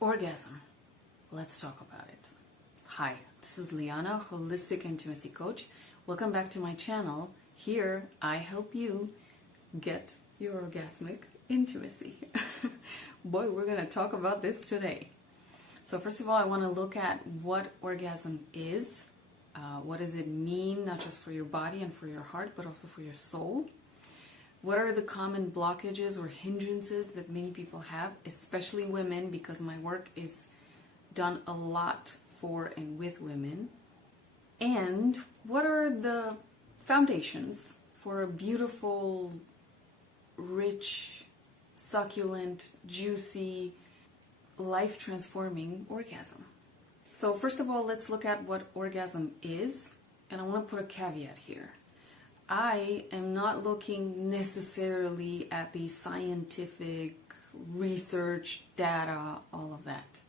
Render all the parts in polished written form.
Orgasm. Let's talk about it. Hi, this is Liana, Holistic Intimacy Coach. Welcome back to my channel. Here, I help you get your orgasmic intimacy. Boy, we're going to talk about this today. So first of all, I want to look at what orgasm is. What does it mean, not just for your body and for your heart, but also for your soul? What are the common blockages or hindrances that many people have, especially women, because my work is done a lot for and with women? And what are the foundations for a beautiful, rich, succulent, juicy, life-transforming orgasm? So first of all, let's look at what orgasm is, and I want to put a caveat here. I am not looking necessarily at the scientific research, data, all of that.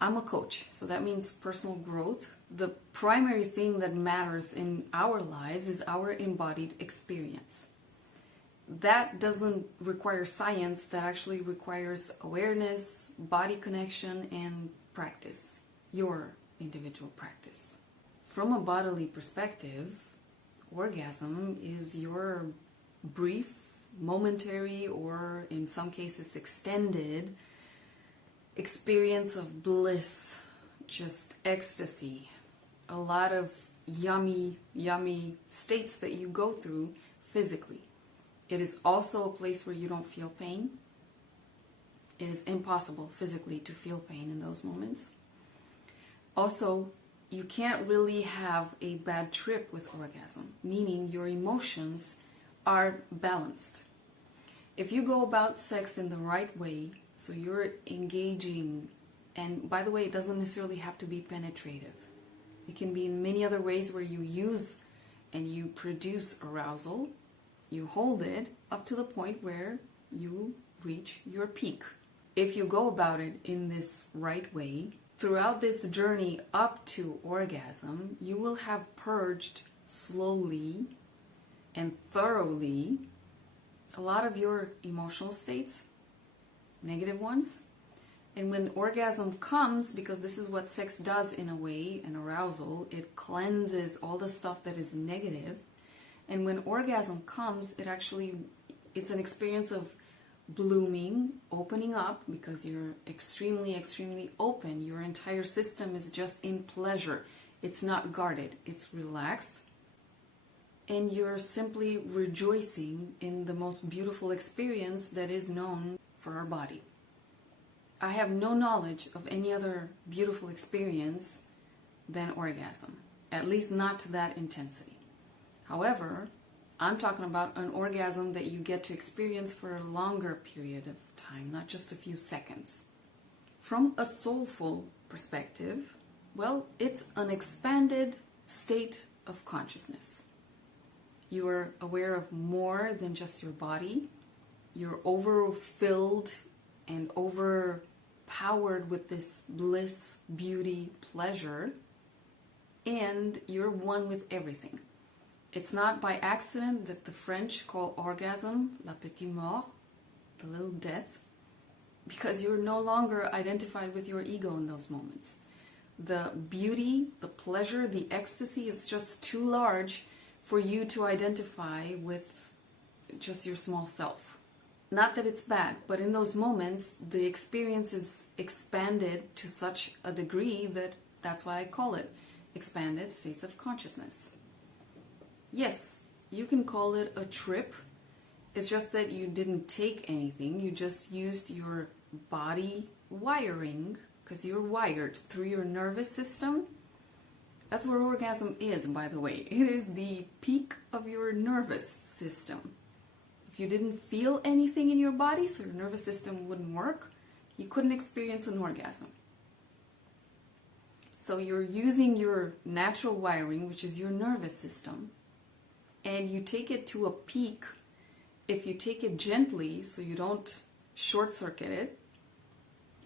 I'm a coach, so that means personal growth. The primary thing that matters in our lives is our embodied experience. That doesn't require science, that actually requires awareness, body connection, and practice, your individual practice. From a bodily perspective, orgasm is your brief, momentary, or in some cases extended experience of bliss, just ecstasy, a lot of yummy, yummy states that you go through physically. It is also a place where you don't feel pain. It is impossible physically to feel pain in those moments. Also, you can't really have a bad trip with orgasm, meaning your emotions are balanced. If you go about sex in the right way, so you're engaging, and by the way, it doesn't necessarily have to be penetrative. It can be in many other ways where you use and you produce arousal, you hold it up to the point where you reach your peak. If you go about it in this right way, throughout this journey up to orgasm, you will have purged slowly and thoroughly a lot of your emotional states, negative ones. And when orgasm comes, because this is what sex does in a way, an arousal, it cleanses all the stuff that is negative. And when orgasm comes, it's an experience of blooming, opening up, because you're extremely, extremely open. Your entire system is just in pleasure. It's not guarded. It's relaxed. And you're simply rejoicing in the most beautiful experience that is known for our body. I have no knowledge of any other beautiful experience than orgasm, at least not to that intensity. However, I'm talking about an orgasm that you get to experience for a longer period of time, not just a few seconds. From a soulful perspective, well, it's an expanded state of consciousness. You are aware of more than just your body. You're overfilled and overpowered with this bliss, beauty, pleasure, and you're one with everything. It's not by accident that the French call orgasm la petite mort, the little death, because you're no longer identified with your ego in those moments. The beauty, the pleasure, the ecstasy is just too large for you to identify with just your small self. Not that it's bad, but in those moments, the experience is expanded to such a degree that's why I call it expanded states of consciousness. Yes, you can call it a trip. It's just that you didn't take anything. You just used your body wiring, because you're wired through your nervous system. That's what orgasm is, by the way. It is the peak of your nervous system. If you didn't feel anything in your body, so your nervous system wouldn't work, you couldn't experience an orgasm. So you're using your natural wiring, which is your nervous system, and you take it to a peak. If you take it gently, so you don't short circuit it,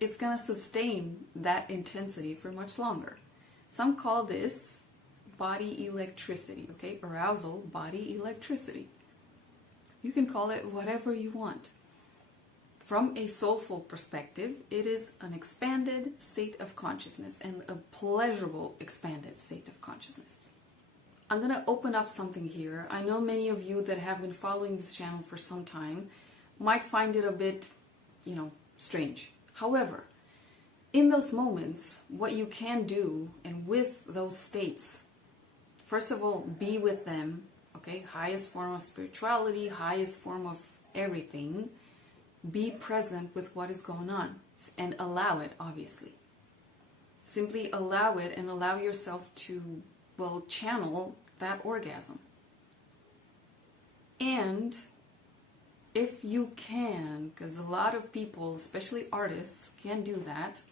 it's going to sustain that intensity for much longer. Some call this body electricity, okay? Arousal, body electricity. You can call it whatever you want. from a soulful perspective, it is an expanded state of consciousness and a pleasurable expanded state of consciousness. I'm going to open up something here. I know many of you that have been following this channel for some time might find it a bit, strange. However, in those moments, what you can do, and with those states, first of all, be with them, okay? Highest form of spirituality, highest form of everything. Be present with what is going on and allow it, obviously. Simply allow it and allow yourself to, channel that orgasm. And if you can, because a lot of people, especially artists, can do that,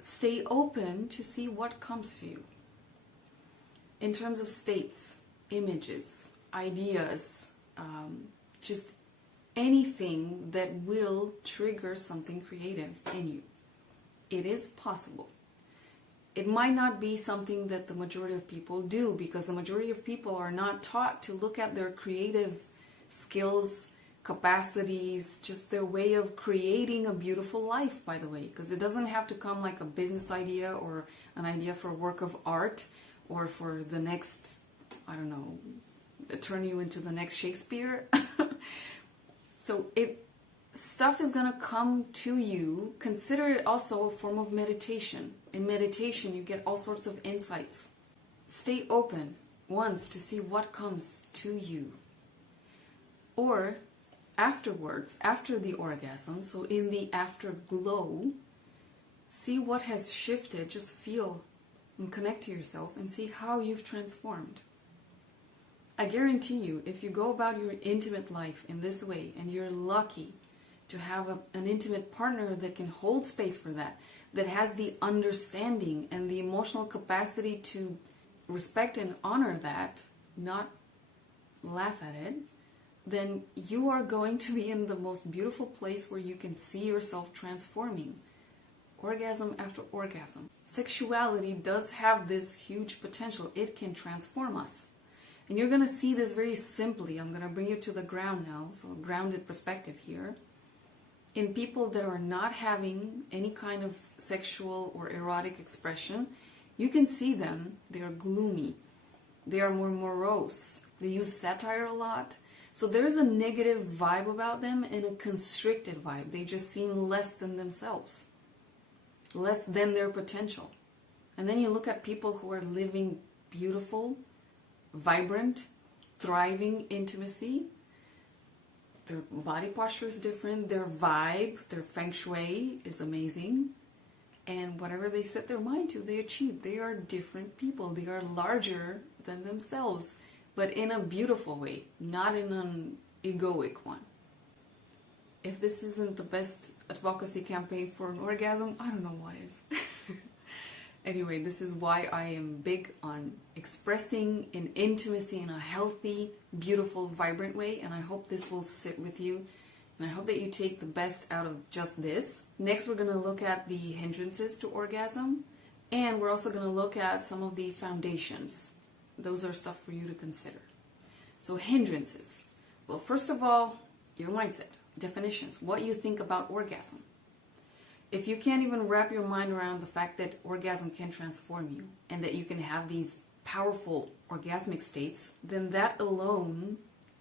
stay open to see what comes to you. In terms of states, images, ideas, just anything that will trigger something creative in you. It is possible. It might not be something that the majority of people do, because the majority of people are not taught to look at their creative skills, capacities, just their way of creating a beautiful life, by the way, because it doesn't have to come like a business idea or an idea for a work of art or for the next, turn you into the next Shakespeare. So stuff is going to come to you. Consider it also a form of meditation. In meditation, you get all sorts of insights. Stay open once to see what comes to you. Or afterwards, after the orgasm, so in the afterglow, see what has shifted. Just feel and connect to yourself and see how you've transformed. I guarantee you, if you go about your intimate life in this way, and you're lucky to have an intimate partner that can hold space for that, that has the understanding and the emotional capacity to respect and honor that, not laugh at it, then you are going to be in the most beautiful place where you can see yourself transforming. Orgasm after orgasm. Sexuality does have this huge potential. It can transform us. And you're going to see this very simply. I'm going to bring you to the ground now, so a grounded perspective here. In people that are not having any kind of sexual or erotic expression, you can see them. They are gloomy. They are more morose. They use satire a lot. So there's a negative vibe about them and a constricted vibe. They just seem less than themselves, less than their potential. And then you look at people who are living beautiful, vibrant, thriving intimacy. Their body posture is different, their vibe, their feng shui is amazing, and whatever they set their mind to, they achieve. They are different people. They are larger than themselves, but in a beautiful way, not in an egoic one. If this isn't the best advocacy campaign for an orgasm, I don't know what is. Anyway, this is why I am big on expressing in intimacy in a healthy, beautiful, vibrant way, and I hope this will sit with you, and I hope that you take the best out of just this. Next, we're going to look at the hindrances to orgasm, and we're also going to look at some of the foundations. Those are stuff for you to consider. So hindrances. Well, first of all, your mindset, definitions, what you think about orgasm. If you can't even wrap your mind around the fact that orgasm can transform you and that you can have these powerful orgasmic states, then that alone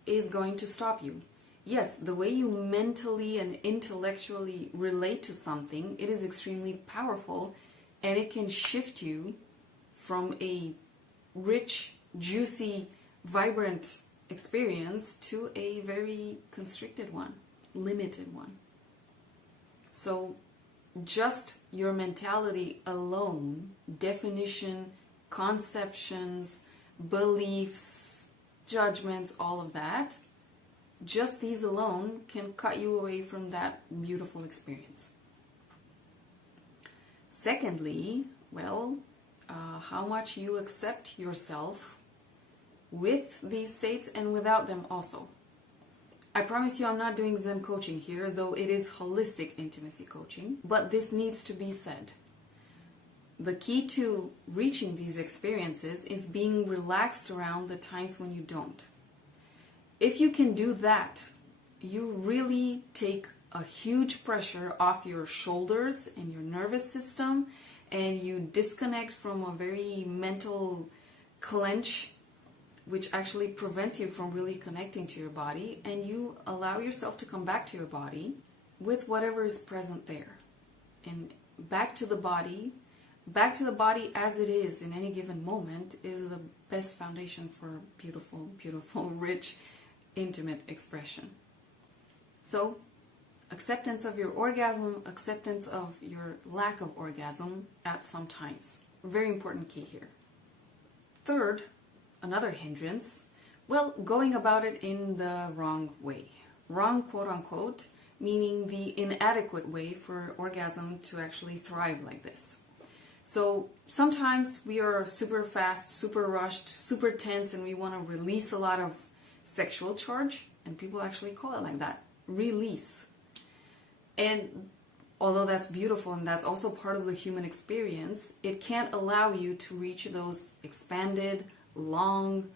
is going to stop you. Yes, the way you mentally and intellectually relate to something, it is extremely powerful, and it can shift you from a rich, juicy, vibrant experience to a very constricted one, limited one. So just your mentality alone, definition, conceptions, beliefs, judgments, all of that, just these alone can cut you away from that beautiful experience. Secondly, how much you accept yourself with these states and without them also. I promise you I'm not doing Zen coaching here, though it is holistic intimacy coaching, but this needs to be said. The key to reaching these experiences is being relaxed around the times when you don't. If you can do that, you really take a huge pressure off your shoulders and your nervous system, and you disconnect from a very mental clench, which actually prevents you from really connecting to your body, and you allow yourself to come back to your body with whatever is present there. And back to the body as it is in any given moment is the best foundation for beautiful, beautiful, rich, intimate expression. So, acceptance of your orgasm, acceptance of your lack of orgasm at some times. Very important key here. Third, another hindrance, well, going about it in the wrong way. Wrong, quote unquote, meaning the inadequate way for orgasm to actually thrive like this. So sometimes we are super fast, super rushed, super tense, and we want to release a lot of sexual charge, and people actually call it like that, release. And although that's beautiful and that's also part of the human experience, it can't allow you to reach those expanded, long,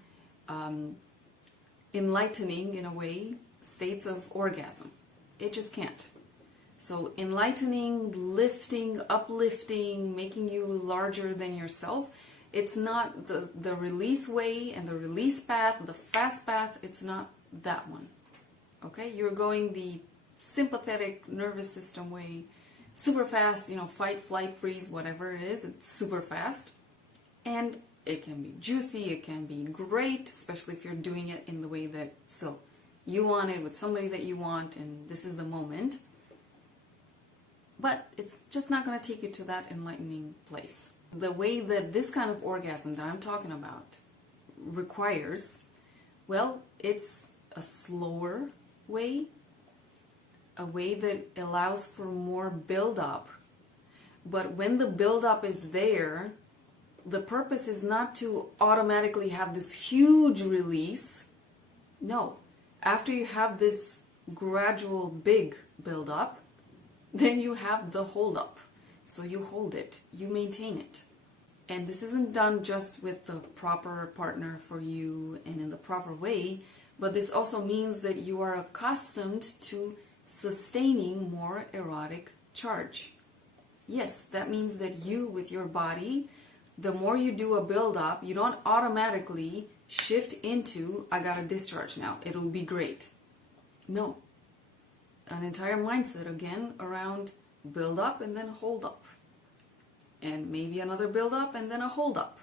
enlightening, in a way, states of orgasm. It just can't. So enlightening, lifting, uplifting, making you larger than yourself, it's not the release way and the release path, the fast path, it's not that one. Okay? You're going the sympathetic nervous system way, super fast, fight, flight, freeze, whatever it is, it's super fast. And it can be juicy, it can be great, especially if you're doing it in the way that so you want it with somebody that you want, and this is the moment. But it's just not going to take you to that enlightening place. The way that this kind of orgasm that I'm talking about requires, well, it's a slower way, a way that allows for more build-up. But when the build-up is there, the purpose is not to automatically have this huge release. No. After you have this gradual big build-up, then you have the hold-up. So you hold it, you maintain it. And this isn't done just with the proper partner for you and in the proper way, but this also means that you are accustomed to sustaining more erotic charge. Yes, that means that you, with your body, the more you do a build-up, you don't automatically shift into, I gotta discharge now, it'll be great. No. An entire mindset, again, around build-up and then hold-up. And maybe another build-up and then a hold-up.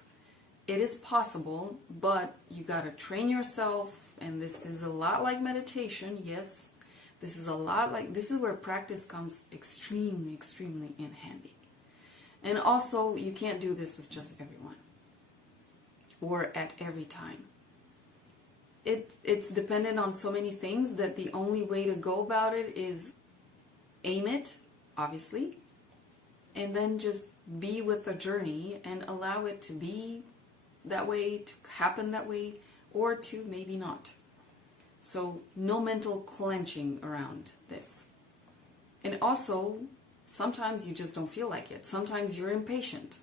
It is possible, but you gotta train yourself, and this is a lot like meditation, yes. This is where practice comes extremely, extremely in handy. And also, you can't do this with just everyone or at every time. It's dependent on so many things that the only way to go about it is aim it, obviously, and then just be with the journey and allow it to be that way, to happen that way, or to maybe not. So no mental clenching around this. And also, sometimes you just don't feel like it. Sometimes you're impatient.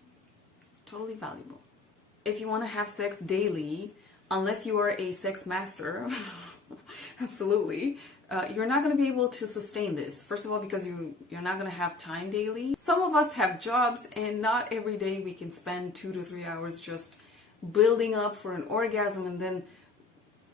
Totally valuable. If you want to have sex daily, unless you are a sex master, absolutely, you're not going to be able to sustain this. First of all, because you're not going to have time daily. Some of us have jobs, and not every day we can spend 2 to 3 hours just building up for an orgasm and then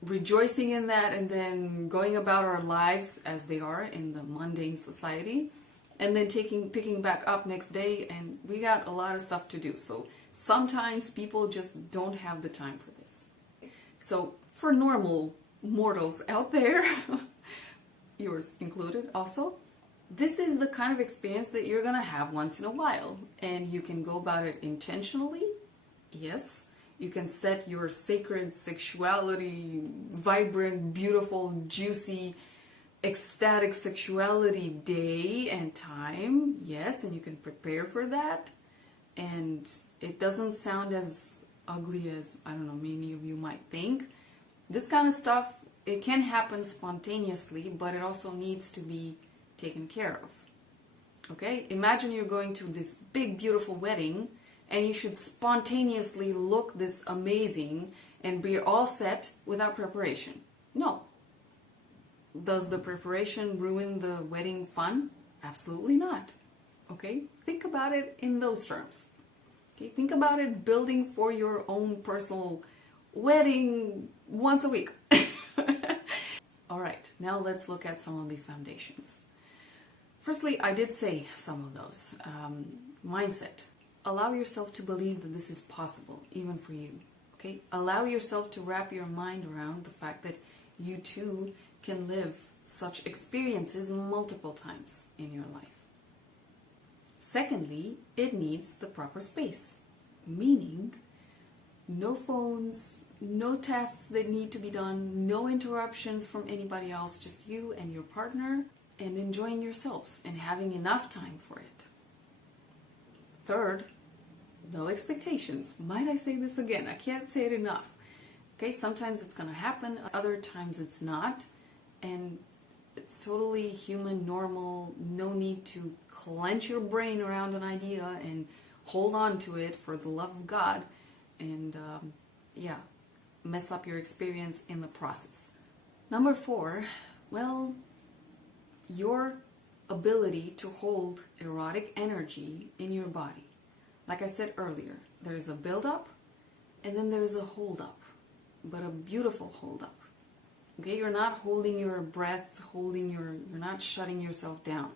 rejoicing in that and then going about our lives as they are in the mundane society. And then picking back up next day, and we got a lot of stuff to do. So sometimes people just don't have the time for this. So for normal mortals out there, yours included also, this is the kind of experience that you're gonna have once in a while. And you can go about it intentionally, yes. You can set your sacred sexuality, vibrant, beautiful, juicy, ecstatic sexuality day and time, yes, and you can prepare for that. And it doesn't sound as ugly as, I don't know, many of you might think. This kind of stuff, it can happen spontaneously, but it also needs to be taken care of. Okay? Imagine you're going to this big, beautiful wedding, and you should spontaneously look this amazing and be all set without preparation. No. Does the preparation ruin the wedding fun? Absolutely not. Okay? Think about it in those terms. Okay? Think about it building for your own personal wedding once a week. All right, now let's look at some of the foundations. Firstly, I did say some of those. Mindset. Allow yourself to believe that this is possible, even for you. Okay? Allow yourself to wrap your mind around the fact that you too can live such experiences multiple times in your life. Secondly, it needs the proper space, meaning no phones, no tasks that need to be done, no interruptions from anybody else, just you and your partner, and enjoying yourselves and having enough time for it. Third, no expectations. Might I say this again? I can't say it enough. Okay, sometimes it's going to happen, other times it's not, and it's totally human, normal. No need to clench your brain around an idea and hold on to it for the love of God and mess up your experience in the process. Number 4, well, your ability to hold erotic energy in your body. Like I said earlier, there's a build-up and then there's a hold-up, but a beautiful hold-up. Okay, you're not holding your breath, you're not shutting yourself down.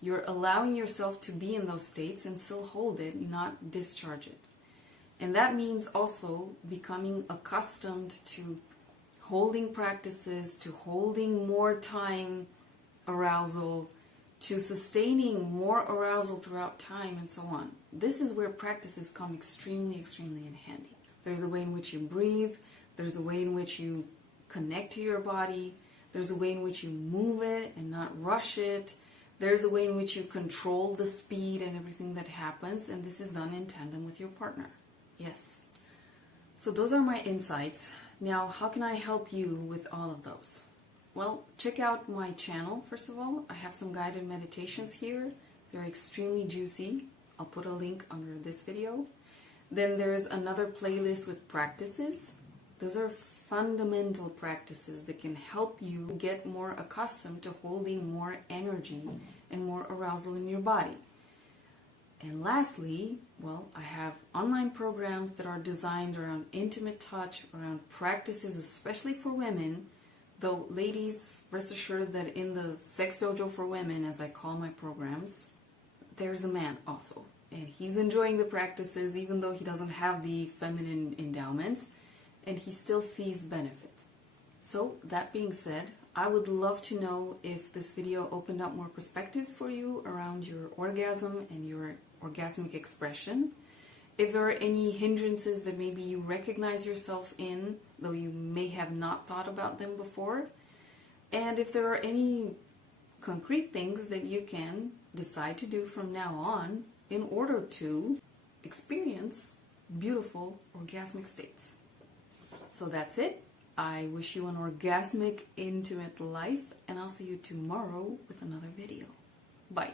You're allowing yourself to be in those states and still hold it, not discharge it. And that means also becoming accustomed to holding practices, to holding more time arousal, to sustaining more arousal throughout time, and so on. This is where practices come extremely, extremely in handy. There's a way in which you breathe, there's a way in which you connect to your body, there's a way in which you move it and not rush it, there's a way in which you control the speed and everything that happens, and this is done in tandem with your partner. Yes. So those are my insights. Now, how can I help you with all of those? Well, check out my channel, first of all. I have some guided meditations here. They're extremely juicy. I'll put a link under this video. Then there's another playlist with practices. Those are fundamental practices that can help you get more accustomed to holding more energy and more arousal in your body. And lastly, well, I have online programs that are designed around intimate touch, around practices, especially for women. Though, ladies, rest assured that in the Sex Dojo for Women, as I call my programs, there's a man also. And he's enjoying the practices even though he doesn't have the feminine endowments, and he still sees benefits. So, that being said, I would love to know if this video opened up more perspectives for you around your orgasm and your orgasmic expression. If there are any hindrances that maybe you recognize yourself in, though you may have not thought about them before. And if there are any concrete things that you can decide to do from now on in order to experience beautiful orgasmic states. So that's it. I wish you an orgasmic, intimate life, and I'll see you tomorrow with another video. Bye.